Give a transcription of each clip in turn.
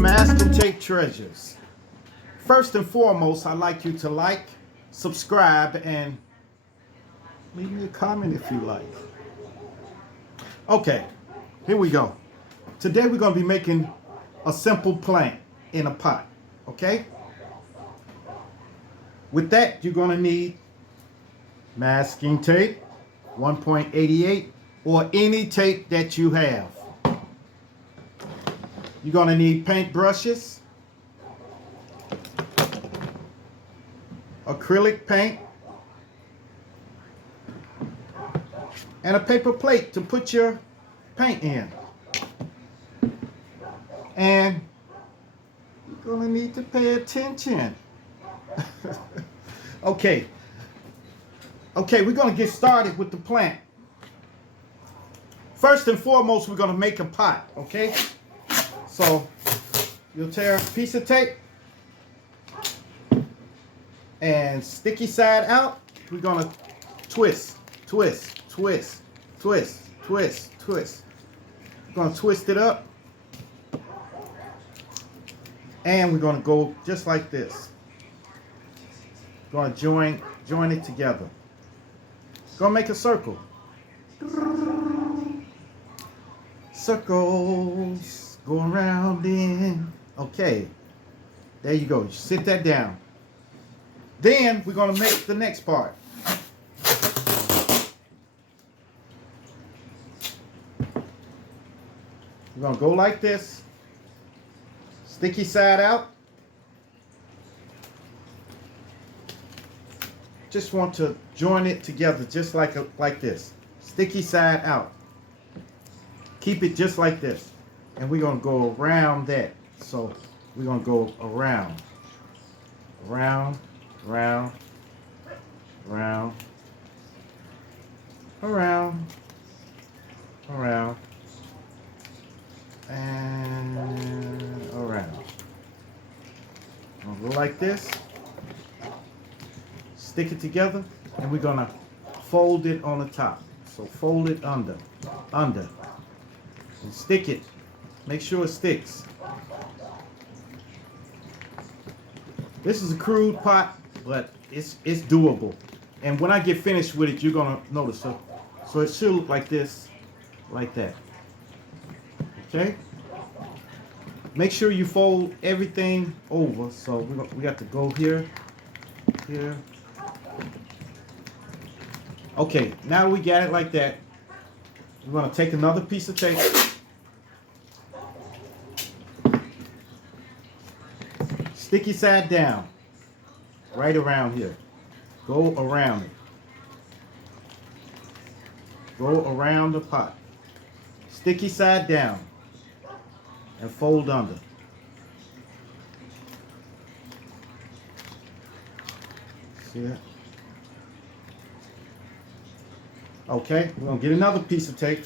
Masking Tape Treasures. First and foremost, I'd like you to like, subscribe, and leave me a comment if you like. Okay, here we go. Today we're going to be making a simple plant in a pot, okay? With that, you're going to need masking tape, 1.88, or any tape that you have. You're going to need paint brushes, acrylic paint, and a paper plate to put your paint in. And you're going to need to pay attention. Okay, we're going to get started with the plant. First and foremost, we're going to make a pot, okay? So you'll tear a piece of tape and sticky side out. We're going to twist. We're going to twist it up. And we're going to go just like this. Going to join it together. Going to make a circle. Circles go around in. Okay. There you go. You sit that down. Then we're going to make the next part. We're going to go like this. Sticky side out. Just want to join it together just like this. Sticky side out. Keep it just like this. And we're going to go around that. So we're going to go around. Around. And around. I'll go like this. Stick it together, and we're gonna fold it on the top. So fold it under, and stick it. Make sure it sticks. This is a crude pot, but it's doable. And when I get finished with it, you're gonna notice. So it should look like this, like that. Okay. Make sure you fold everything over. So we got to go here. Okay, now we got it like that. We're going to take another piece of tape. Sticky side down. Right around here. Go around it. Go around the pot. Sticky side down. And fold under. See that? Okay, we're going to get another piece of tape.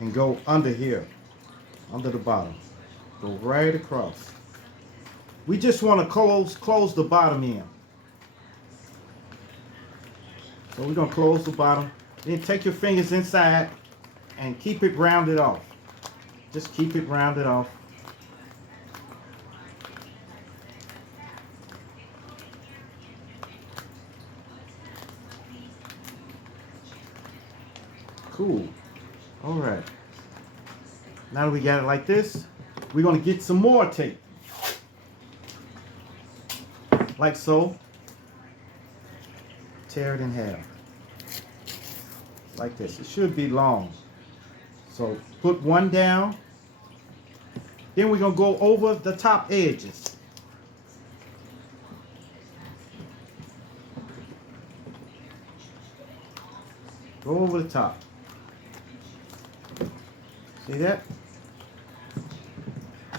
And go under here, under the bottom. Go right across. We just want to close the bottom in. So we're going to close the bottom. Then take your fingers inside and keep it rounded off. Just keep it rounded off. Cool. All right. Now that we got it like this, we're going to get some more tape. Like so. Tear it in half. Like this. It should be long. So put one down. Then we're going to go over the top edges. Go over the top. See that?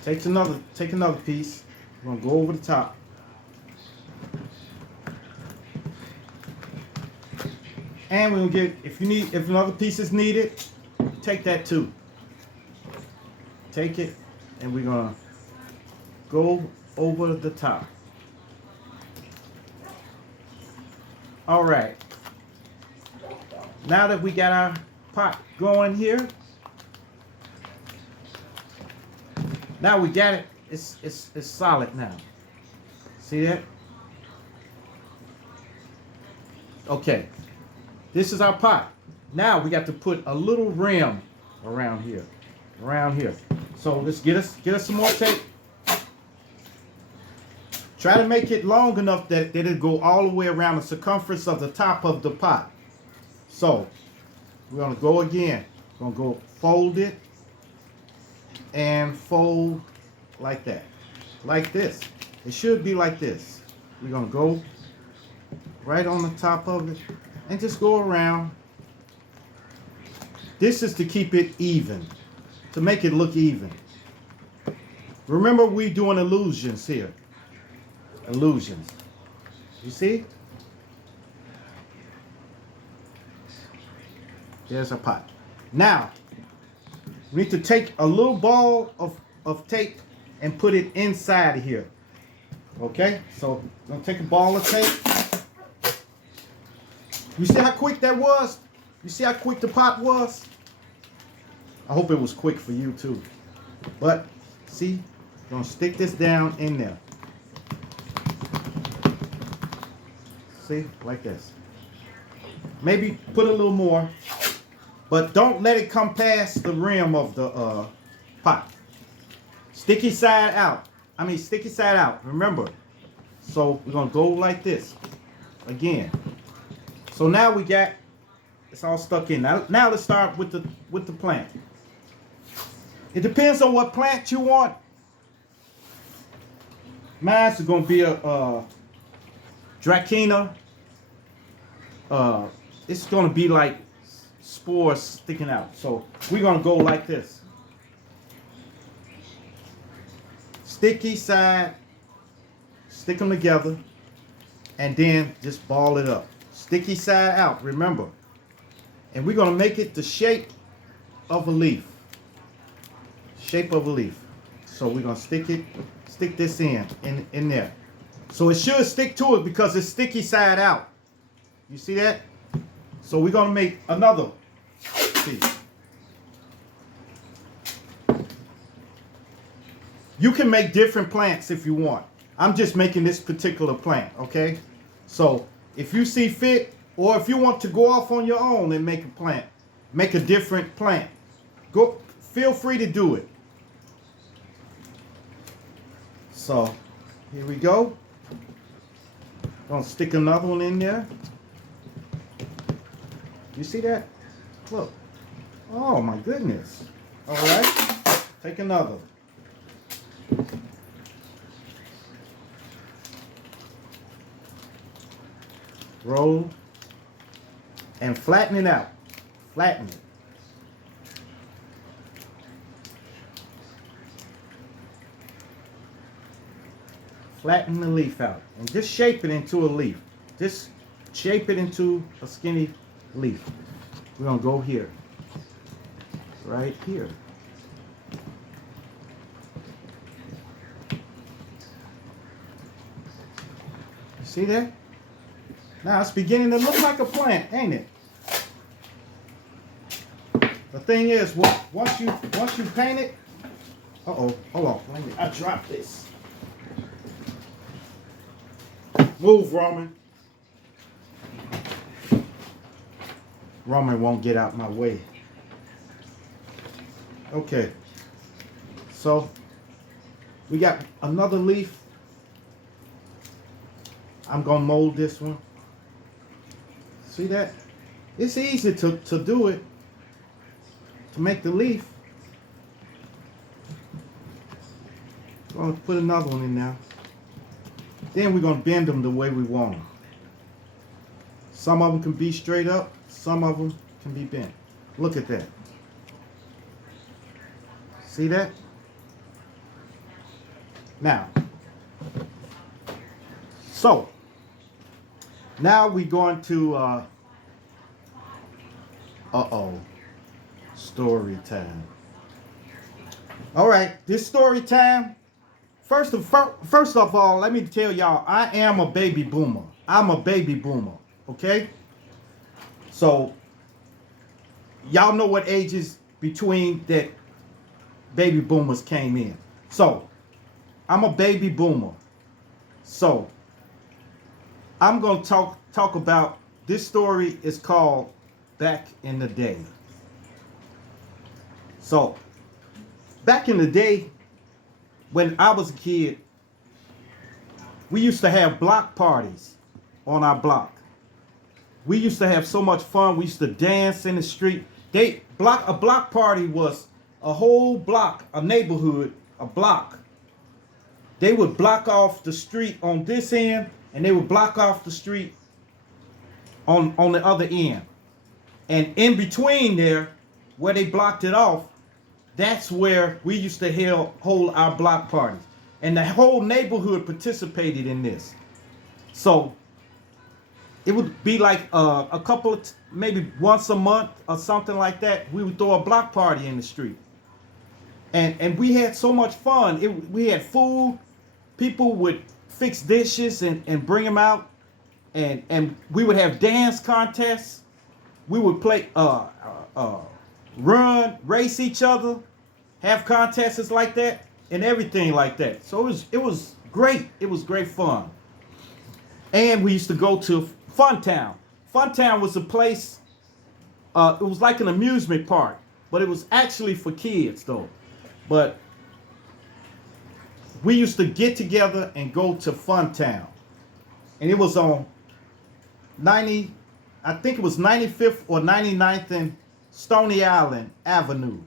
Take another piece. We're going to go over the top. And we're going to get, if another piece is needed, take that too. Take it, and we're going to go over the top. All right. Now that we got our pot going here, now we got it. It's solid now. See that? Okay. This is our pot. Now we got to put a little rim around here. Around here. So let's get us some more tape. Try to make it long enough that it'll go all the way around the circumference of the top of the pot. So we're gonna go again. We're gonna go fold it and fold like that. Like this. It should be like this. We're gonna go right on the top of it and just go around. This is to keep it even, to make it look even. Remember, we're doing illusions here. Illusions. You see? There's a pot. Now, we need to take a little ball of tape and put it inside of here. Okay? So, I'm going to take a ball of tape. You see how quick that was? You see how quick the pot was? I hope it was quick for you too. But, see? I'm going to stick this down in there. See? Like this. Maybe put a little more. But don't let it come past the rim of the pot. Sticky side out. Sticky side out. Remember. So we're going to go like this. Again. So now we got, it's all stuck in. Now let's start with the plant. It depends on what plant you want. Mine's going to be a Dracaena. It's going to be like spores sticking out. So we're going to go like this. Sticky side, stick them together, and then just ball it up. Sticky side out, remember. And we're going to make it the shape of a leaf. Shape of a leaf. So we're going to stick this in there. So it should stick to it because it's sticky side out. You see that? So we're going to make another piece. You can make different plants if you want. I'm just making this particular plant, okay? So if you see fit, or if you want to go off on your own and make a plant, make a different plant, feel free to do it. So here we go. Gonna stick another one in there. You see that? Look. Oh my goodness. All right. Take another. Roll and flatten it out. Flatten it. Flatten the leaf out and just shape it into a leaf. Just shape it into a skinny leaf. We're gonna go here. Right here. See that? Now it's beginning to look like a plant, ain't it? The thing is, once you paint it, hold on, I dropped this. Move, Roman. Roman won't get out my way. Okay. So we got another leaf. I'm gonna mold this one. See that? It's easy to do it. To make the leaf. I'm gonna put another one in now. Then we're gonna bend them the way we want them. Some of them can be straight up. Some of them can be bent. Look at that. See that? Now. So. Now we're going to, story time. All right, this story time. First of all, let me tell y'all, I am a baby boomer. I'm a baby boomer, okay? So, y'all know what ages between that baby boomers came in. So I'm a baby boomer. So I'm gonna talk about this story is called Back in the Day. So back in the day, when I was a kid, we used to have block parties on our block. We used to have so much fun. We used to dance in the street. A block party was a whole block, a neighborhood, a block. They would block off the street on this end, and they would block off the street on the other end. And in between there, where they blocked it off, that's where we used to hold our block parties. And the whole neighborhood participated in this. So it would be like a couple of, maybe once a month or something like that, we would throw a block party in the street. And we had so much fun. We had food. People would fix dishes and bring them out. And we would have dance contests. We would play, run, race each other, have contests like that, and everything like that. So it was great. It was great fun. And we used to go to Funtown. Funtown was a place, it was like an amusement park, but it was actually for kids though. But we used to get together and go to Funtown. And it was on I think it was 95th or 99th and Stony Island Avenue.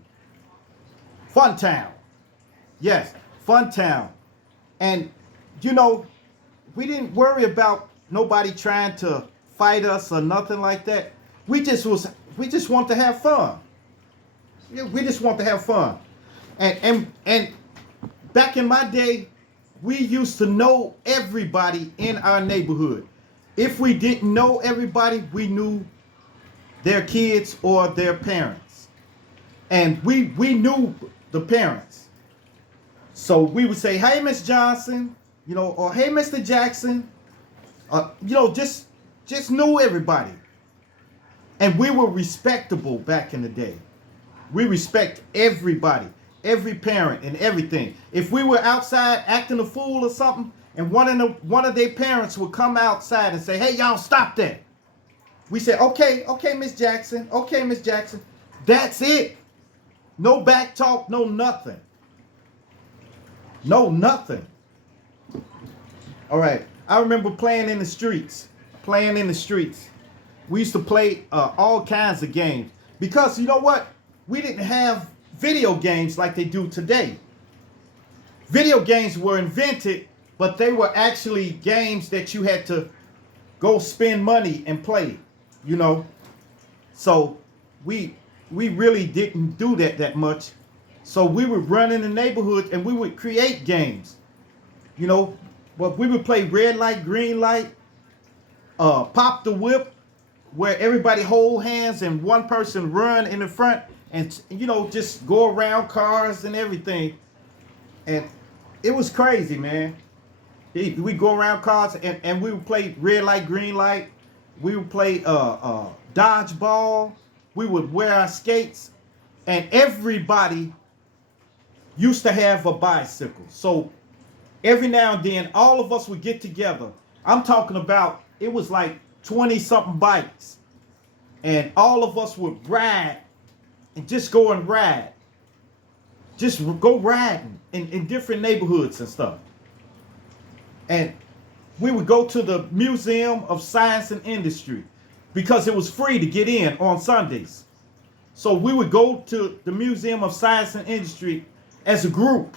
Funtown. Yes, Funtown. And you know, we didn't worry about nobody trying to fight us or nothing like that. We just want to have fun. We just want to have fun. And back in my day, we used to know everybody in our neighborhood. If we didn't know everybody, we knew their kids or their parents. And we knew the parents. So we would say, hey, Miss Johnson, you know, or hey, Mr. Jackson, you know, just knew everybody. And we were respectable back in the day. We respect everybody, every parent and everything. If we were outside acting a fool or something, and one of their parents would come outside and say, hey, y'all, stop that. We say, okay, Miss Jackson, okay, Miss Jackson. That's it. No back talk, no nothing. No nothing. All right. I remember playing in the streets. We used to play all kinds of games. Because you know what? We didn't have video games like they do today. Video games were invented, but they were actually games that you had to go spend money and play, you know. So we really didn't do that much. So we would run in the neighborhood and we would create games, you know. But we would play red light, green light, pop the whip, where everybody hold hands and one person run in the front and, you know, just go around cars and everything. And it was crazy, man. We go around cars and we would play red light, green light. We would play dodgeball. We would wear our skates. And everybody used to have a bicycle. So every now and then, all of us would get together. I'm talking about, it was like 20-something bikes. And all of us would ride and just go and ride. Just go riding in different neighborhoods and stuff. And we would go to the Museum of Science and Industry because it was free to get in on Sundays. So we would go to the Museum of Science and Industry as a group,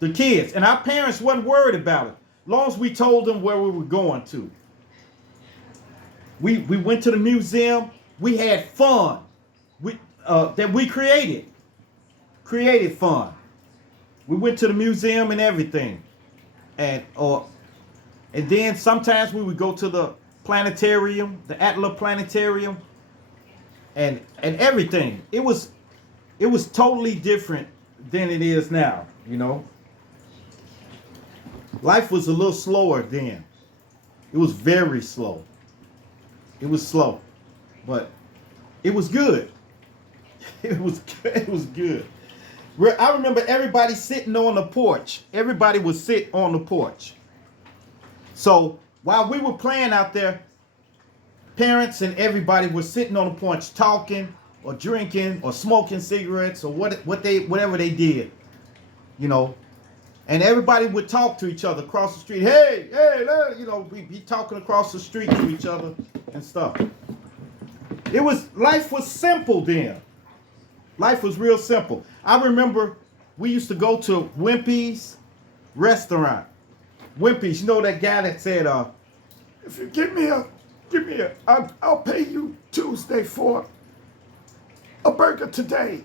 the kids. And our parents wasn't worried about it, as long as we told them where we were going to. We went to the museum. We had fun. That we created fun. We went to the museum and everything. And then sometimes we would go to the planetarium, the Atlas Planetarium, and everything. It was totally different than it is now, you know. Life was a little slower then. It was very slow. It was slow. But It was good. It was good. I remember everybody sitting on the porch. Everybody would sit on the porch. So while we were playing out there, parents and everybody were sitting on the porch talking or drinking or smoking cigarettes or whatever they did, you know. And everybody would talk to each other across the street. Hey, hey, you know, we be talking across the street to each other and stuff. Life was simple then. Life was real simple. I remember we used to go to Wimpy's restaurant. Wimpy's, you know that guy that said, if you give me I'll pay you Tuesday for a burger today.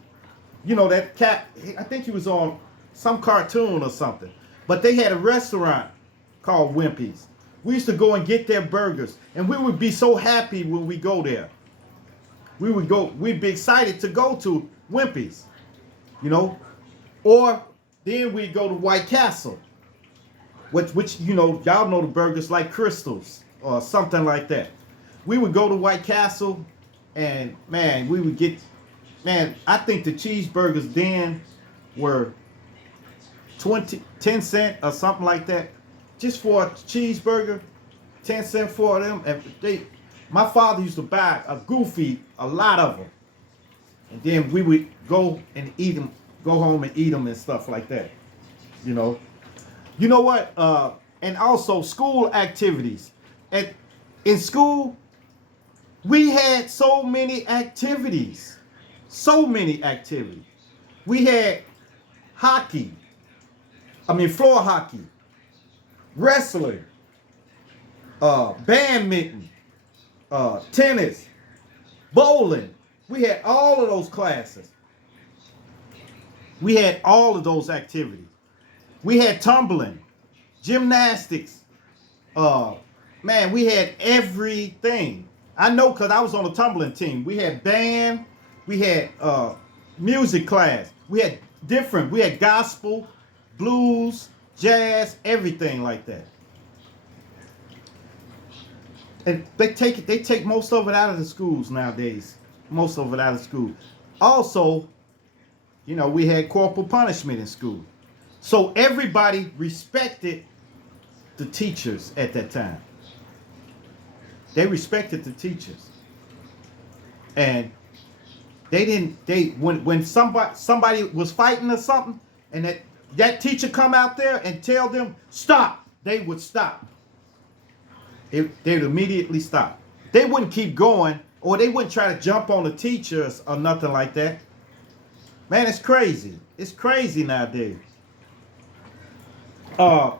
You know that cat, I think he was on some cartoon or something. But they had a restaurant called Wimpy's. We used to go and get their burgers. And we would be so happy when we go there. We'd be excited to go to Wimpy's, you know. Or then we'd go to White Castle, which you know, y'all know the burgers like Crystals or something like that. We would go to White Castle and man, we would get, man, I think the cheeseburgers then were 10 cents or something like that. Just for a cheeseburger, 10 cents for them. And my father used to buy a lot of them. And then we would go and eat them, go home and eat them and stuff like that. You know. You know what? And also school activities. In school, we had so many activities. So many activities. We had hockey. Floor hockey. Wrestling. Badminton. Tennis. Bowling. We had all of those classes. We had all of those activities. We had tumbling, gymnastics. Man, we had everything. I know because I was on a tumbling team. We had band. We had music class. We had gospel, blues, jazz, everything like that. And they take most of it out of the schools nowadays. Most of it out of school. Also, you know, we had corporal punishment in school. So everybody respected the teachers at that time. They respected the teachers. And when somebody was fighting or something, and that teacher come out there and tell them, stop, they would stop. They'd immediately stop. They wouldn't keep going, or they wouldn't try to jump on the teachers or nothing like that. Man, it's crazy. It's crazy nowadays. I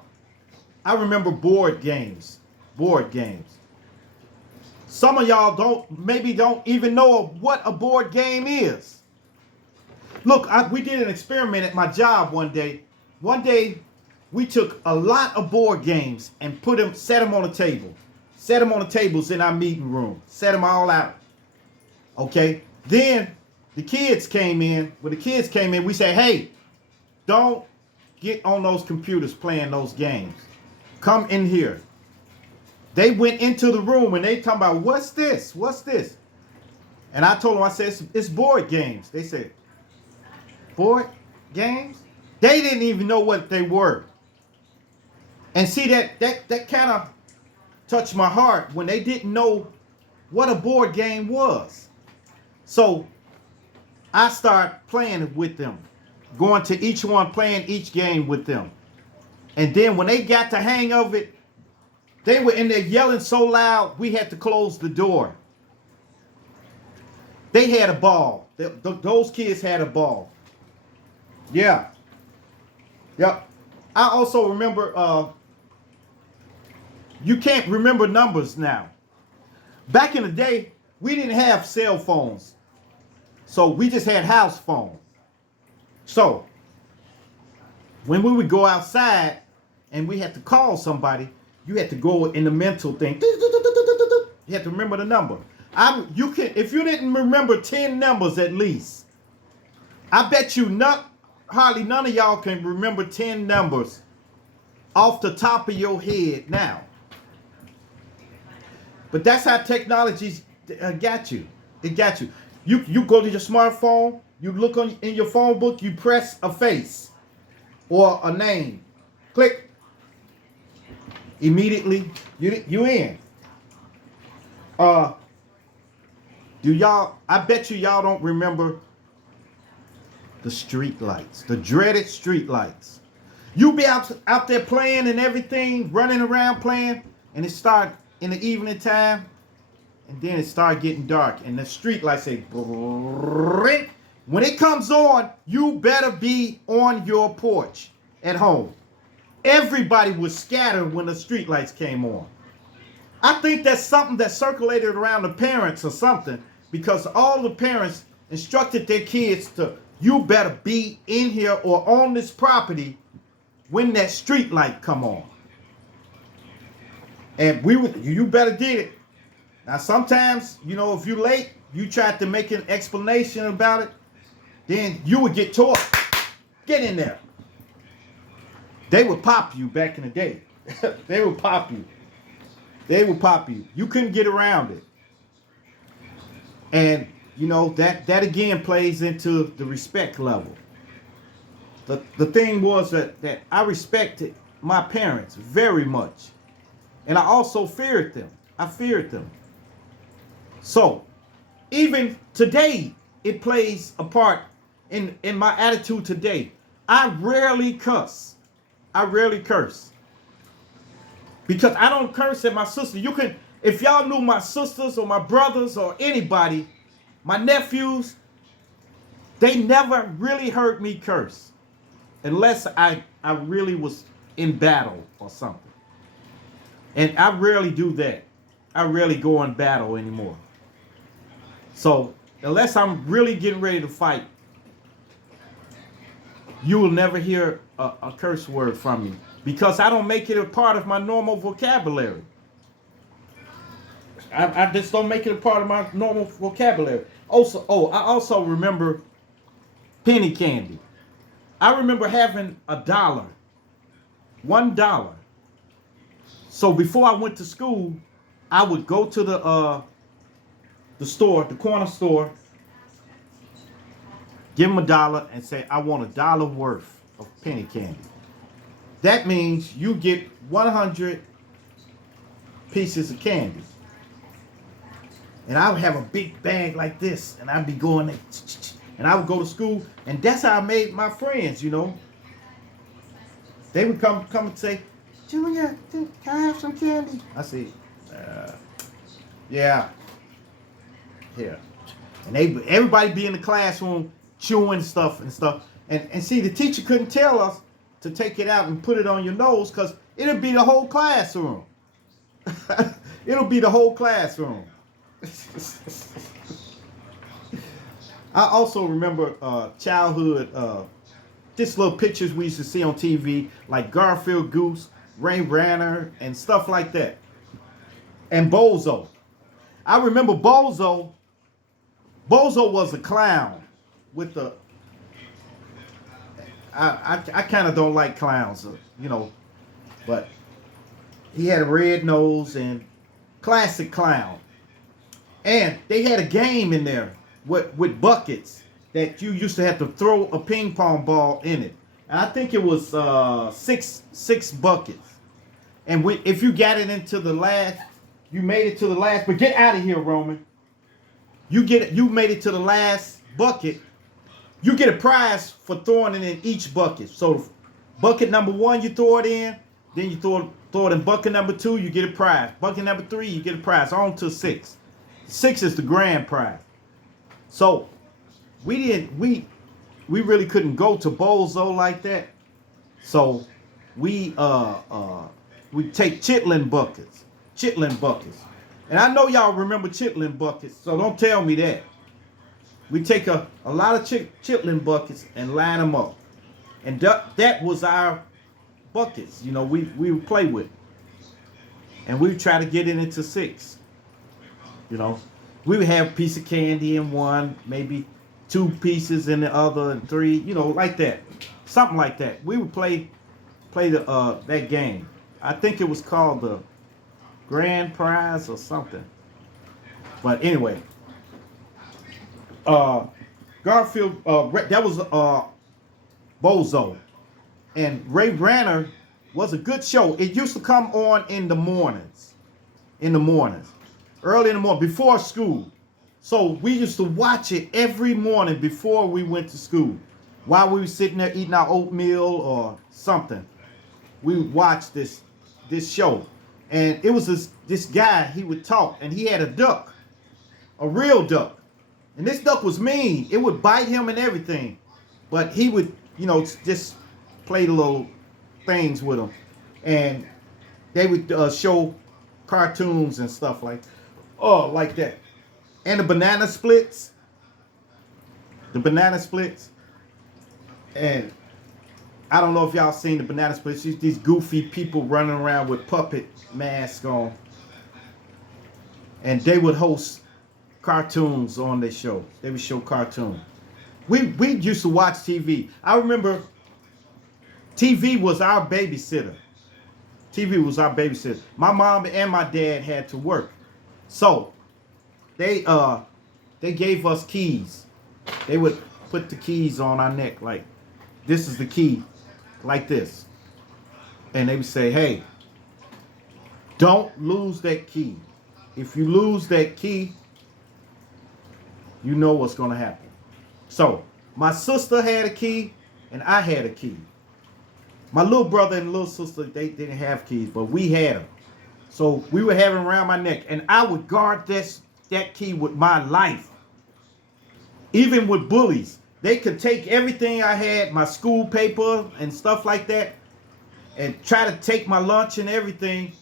remember board games. Board games. Some of y'all don't even know what a board game is. Look, we did an experiment at my job one day. One day, we took a lot of board games and set them on a table. Set them on the tables in our meeting room. Set them all out. Okay? Then the kids came in. When the kids came in, we said, hey, don't get on those computers playing those games. Come in here. They went into the room and they talking about, what's this? What's this? And I told them, I said, it's board games. They said, board games? They didn't even know what they were. And see, that kind of touched my heart when they didn't know what a board game was. So I started playing with them, going to each one, playing each game with them. And then when they got the hang of it, they were in there yelling so loud, we had to close the door. They had a ball. Those kids had a ball. Yeah. Yep. I also remember, you can't remember numbers now. Back in the day, we didn't have cell phones. So we just had house phones. So when we would go outside and we had to call somebody, you had to go in the mental thing. You had to remember the number. If you didn't remember 10 numbers at least, I bet you hardly none of y'all can remember 10 numbers off the top of your head now. But that's how technology got you. It got you. You go to your smartphone, you look on in your phone book, you press a face or a name, click, immediately you in. Uh, do y'all? I bet y'all don't remember the street lights, the dreaded street lights. You be out there playing and everything, running around playing, and it start in the evening time, and then it start getting dark, and the street lights say, brrrr. When it comes on, you better be on your porch at home. Everybody was scattered when the street lights came on. I think that's something that circulated around the parents or something, because all the parents instructed their kids to, you better be in here or on this property when that street light come on. And you better get it. Now sometimes, if you late, you tried to make an explanation about it, then you would get taught. Get in there. They would pop you back in the day. They would pop you. They would pop you. You couldn't get around it. And that again plays into the respect level. The thing was that I respected my parents very much. And I also feared them. I feared them. So, even today, it plays a part in my attitude today. I rarely cuss. I rarely curse. Because I don't curse at my sister. You can, if y'all knew my sisters or my brothers or anybody, my nephews, they never really heard me curse. Unless I really was in battle or something. And I rarely do that. I rarely go in battle anymore. So, unless I'm really getting ready to fight, you will never hear a curse word from me. Because I don't make it a part of my normal vocabulary. I just don't make it a part of my normal vocabulary. I also remember penny candy. I remember having $1. $1. So before I went to school, I would go to the store, the corner store, give them $1 and say, I want $1 worth of penny candy. That means you get 100 pieces of candy. And I would have a big bag like this, and I'd be going there, and I would go to school, and that's how I made my friends, They would come and say, Junior, can I have some candy? I say, yeah. Here. And everybody be in the classroom chewing stuff. And see, the teacher couldn't tell us to take it out and put it on your nose because it'll be the whole classroom. It'll be the whole classroom. I also remember childhood, just little pictures we used to see on TV, like Garfield Goose, Rain Ranner, and stuff like that. And Bozo. I remember Bozo. Bozo was a clown with the... I kind of don't like clowns, but he had a red nose and classic clown. And they had a game in there with buckets that you used to have to throw a ping pong ball in it. And I think it was six buckets. And if you got it into the last, you made it to the last, but get out of here, Roman. You made it to the last bucket. You get a prize for throwing it in each bucket. So bucket number 1, you throw it in. Then you throw it in bucket number 2, you get a prize. Bucket number 3, you get a prize. On to 6. 6 is the grand prize. So we really couldn't go to Bozo like that. So we take chitlin buckets. And I know y'all remember chitlin buckets, so don't tell me that. We take a lot of chitlin buckets and line them up. And that was our buckets, we would play with. And we would try to get it into 6. We would have a piece of candy in one, maybe 2 pieces in the other, and 3, like that. Something like that. We would play that game. I think it was called the Grand Prize or something. But anyway, uh, Garfield, that was Bozo. And Ray Branner was a good show. It used to come on in the mornings. In the mornings. Early in the morning, before school. So we used to watch it every morning before we went to school. While we were sitting there eating our oatmeal or something, we would watch this show. And it was this guy, he would talk, and he had a duck, a real duck. And this duck was mean. It would bite him and everything. But he would, just play the little things with him. And they would show cartoons and stuff like that. And the banana splits. The banana splits. And I don't know if y'all seen the banana splits. These goofy people running around with puppet masks on. And they would host cartoons on their show. They would show cartoons. We used to watch TV. I remember TV was our babysitter. TV was our babysitter. My mom and my dad had to work. So they gave us keys. They would put the keys on our neck like, this is the key, like this. And they would say, hey, don't lose that key. If you lose that key, you know what's going to happen. So my sister had a key and I had a key. My little brother and little sister, they didn't have keys, but we had them. So we would have them around my neck, and I would guard that key with my life. Even with bullies, they could take everything I had, my school paper and stuff like that, and try to take my lunch and everything.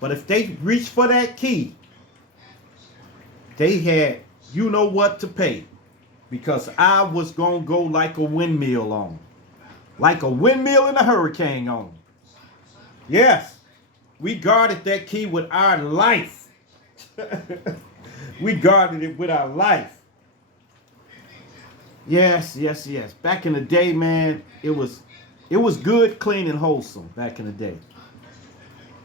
But if they reached for that key, they had you know what to pay, because I was going to go like a windmill on them. Like a windmill in a hurricane on them. Yes, we guarded that key with our life. We guarded it with our life. Yes. Back in the day, man, it was good, clean, and wholesome back in the day.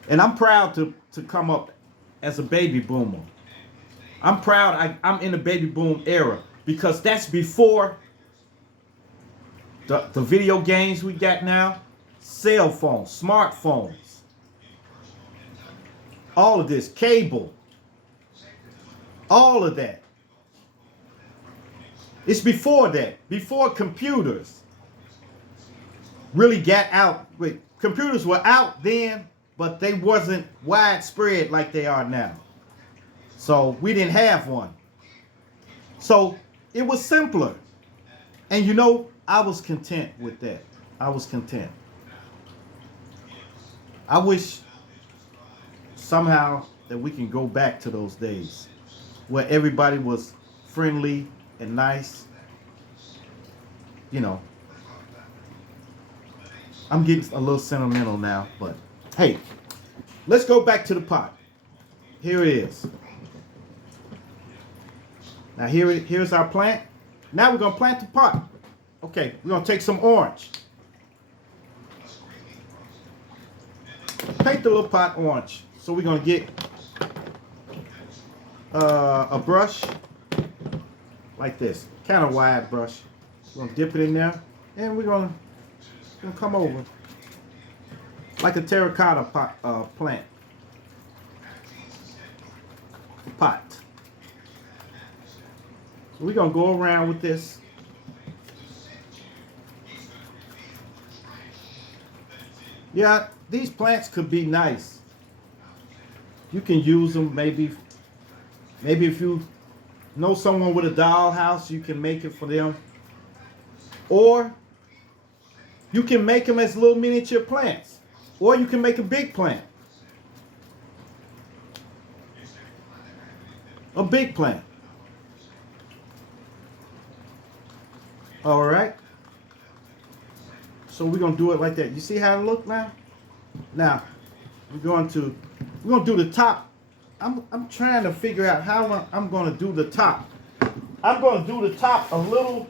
And I'm proud to come up as a baby boomer. I'm proud I'm in the baby boom era, because that's before the video games we got now, cell phones, smartphones, all of this, cable, all of that. It's before that, before computers really got out. Wait, computers were out then, but they wasn't widespread like they are now. So we didn't have one. So it was simpler. And I was content with that. I was content. I wish somehow that we can go back to those days where everybody was friendly and nice. I'm getting a little sentimental now, but hey, let's go back to the pot. Here it is. Now here's our plant. Now we're going to plant the pot. Okay, we're going to take some orange. Paint the little pot orange. So we're going to get a brush like this. Kind of wide brush. We're going to dip it in there. And we're going to come over like a terracotta pot, plant. Pot. So we're going to go around with this. Yeah, these plants could be nice. You can use them maybe if you know someone with a dollhouse, you can make it for them. Or you can make them as little miniature plants. Or you can make a big plant. A big plant. All right. So we're going to do it like that. You see how it looks now? Now, we're going to do the top. I'm trying to figure out how I'm going to do the top. I'm going to do the top a little,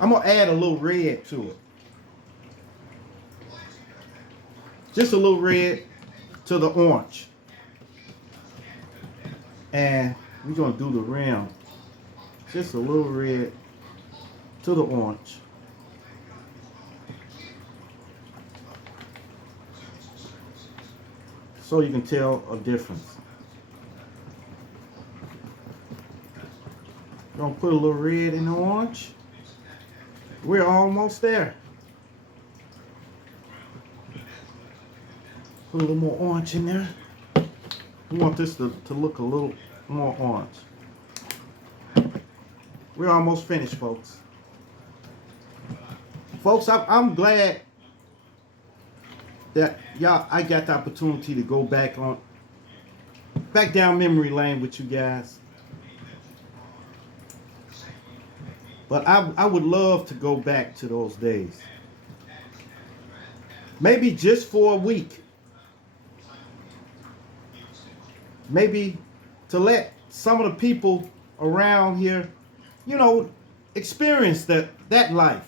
I'm going to add a little red to it. Just a little red to the orange. And we're gonna do the rim. Just a little red to the orange. So you can tell a difference. Gonna put a little red in the orange. We're almost there. Put a little more orange in there. We want this to look a little more orange. We're almost finished, folks. Folks, I'm glad that I got the opportunity to go back down memory lane with you guys. But I would love to go back to those days. Maybe just for a week. Maybe to let some of the people around here, you know, experience that life.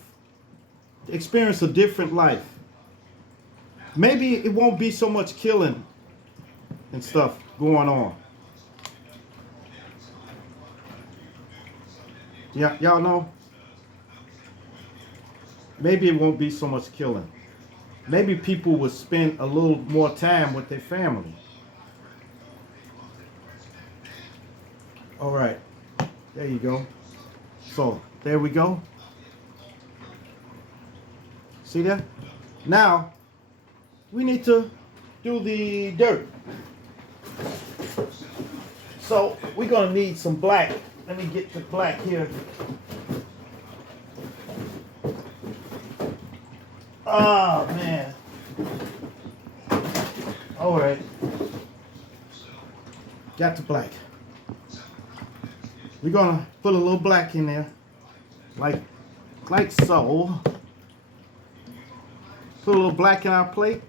Experience a different life. Maybe it won't be so much killing and stuff going on. Yeah, y'all know? Maybe it won't be so much killing. Maybe people will spend a little more time with their family. All right, there you go. So, there we go. See that? Now, we need to do the dirt. So, we're gonna need some black. Let me get the black here. Oh, man. All right. Got the black. We're gonna put a little black in there, like so. Put a little black in our plate.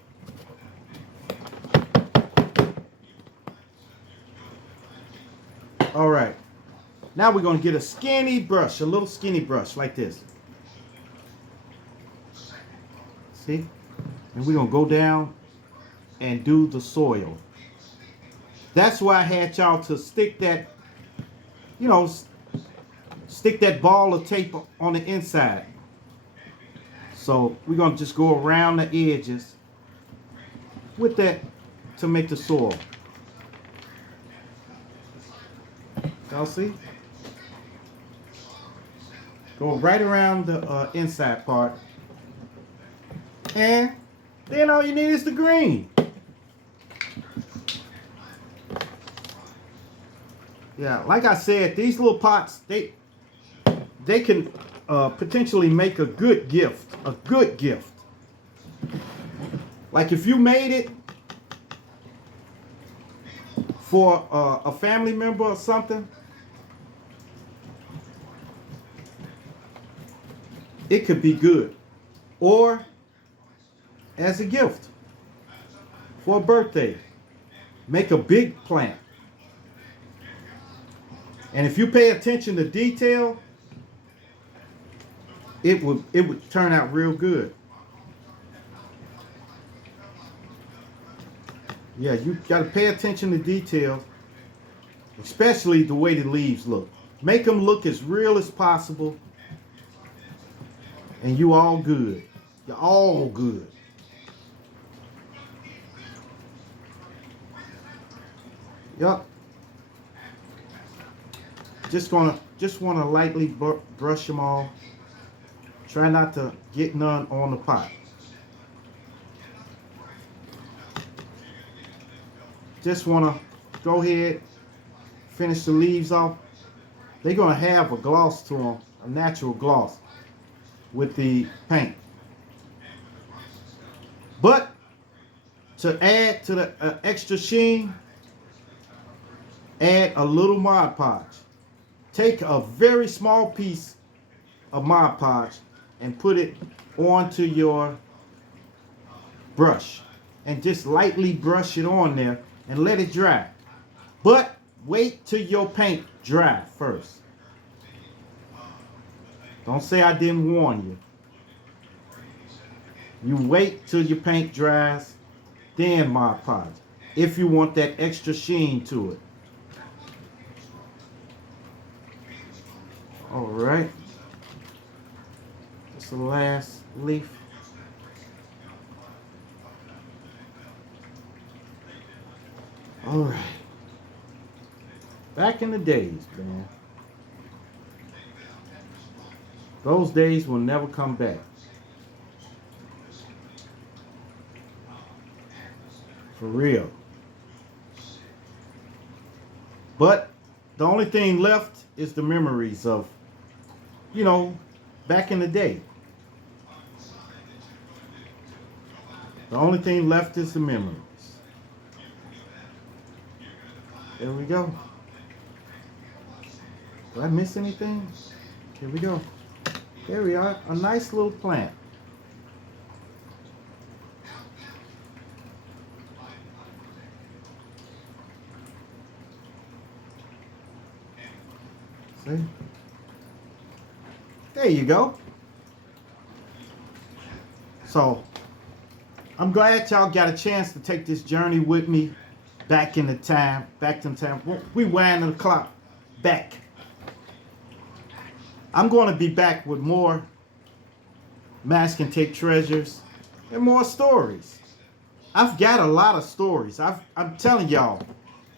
All right. Now we're gonna get a skinny brush, a little skinny brush like this. See? And we're gonna go down and do the soil. That's why I had y'all to stick that, you know, stick that ball of tape on the inside. So we're gonna just go around the edges with that to make the soil. Y'all see? Go right around the inside part. And then all you need is the green. Yeah, like I said, these little pots, they can potentially make a good gift. A good gift. Like if you made it for a family member or something, it could be good. Or as a gift for a birthday. Make a big plant. And if you pay attention to detail, it would turn out real good. Yeah, you got to pay attention to detail, especially the way the leaves look. Make them look as real as possible, and you all good. You're all good. Yup. Just want to lightly brush them all. Try not to get none on the pot. Just want to go ahead, finish the leaves off. They're going to have a gloss to them, a natural gloss with the paint. But to add to the extra sheen, add a little Mod Podge. Take a very small piece of Mod Podge and put it onto your brush. And just lightly brush it on there and let it dry. But wait till your paint dry first. Don't say I didn't warn you. You wait till your paint dries, then Mod Podge, if you want that extra sheen to it. All right. That's the last leaf. All right. Back in the days, man. Those days will never come back. For real. But the only thing left is the memories of, you know, back in the day. The only thing left is the memories. There we go. Did I miss anything? Here we go. There we are. A nice little plant. See? There you go. So, I'm glad y'all got a chance to take this journey with me back in time. We wind the clock back. I'm going to be back with more masking tape treasures and more stories. I've got a lot of stories. I'm telling y'all,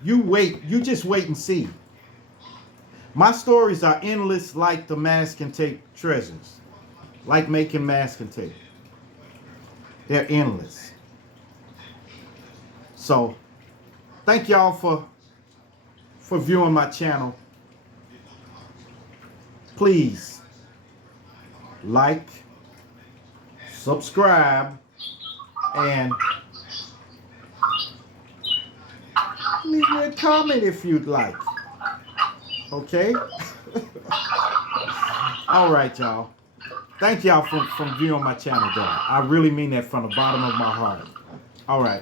you just wait and see. My stories are endless like the masking tape treasures, like making masking tape. They're endless. So, thank y'all for viewing my channel. Please like, subscribe, and leave me a comment if you'd like. Okay? All right, y'all. Thank y'all for viewing my channel, though. I really mean that from the bottom of my heart. All right.